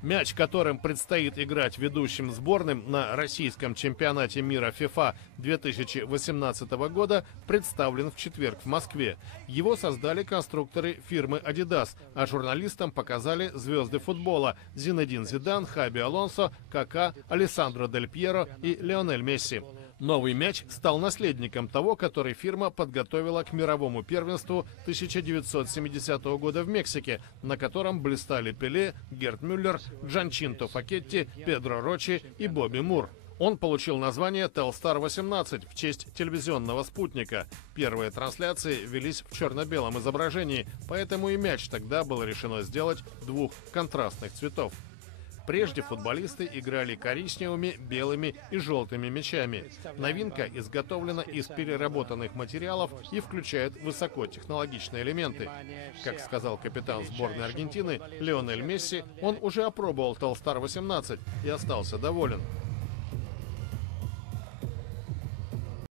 Мяч, которым предстоит играть ведущим сборным на российском чемпионате мира FIFA 2018 года, представлен в четверг в Москве. Его создали конструкторы фирмы Adidas, а журналистам показали звезды футбола – Зинедин Зидан, Хаби Алонсо, Кака, Алессандро Дель Пьеро и Лионель Месси. Новый мяч стал наследником того, который фирма подготовила к мировому первенству 1970 года в Мексике, на котором блистали Пеле, Герд Мюллер, Джанчинто Факетти, Педро Рочи и Бобби Мур. Он получил название Telstar 18 в честь телевизионного спутника. Первые трансляции велись в черно-белом изображении, поэтому и мяч тогда было решено сделать двух контрастных цветов. Прежде футболисты играли коричневыми, белыми и желтыми мячами. Новинка изготовлена из переработанных материалов и включает высокотехнологичные элементы. Как сказал капитан сборной Аргентины Лионель Месси, он уже опробовал Telstar 18 и остался доволен.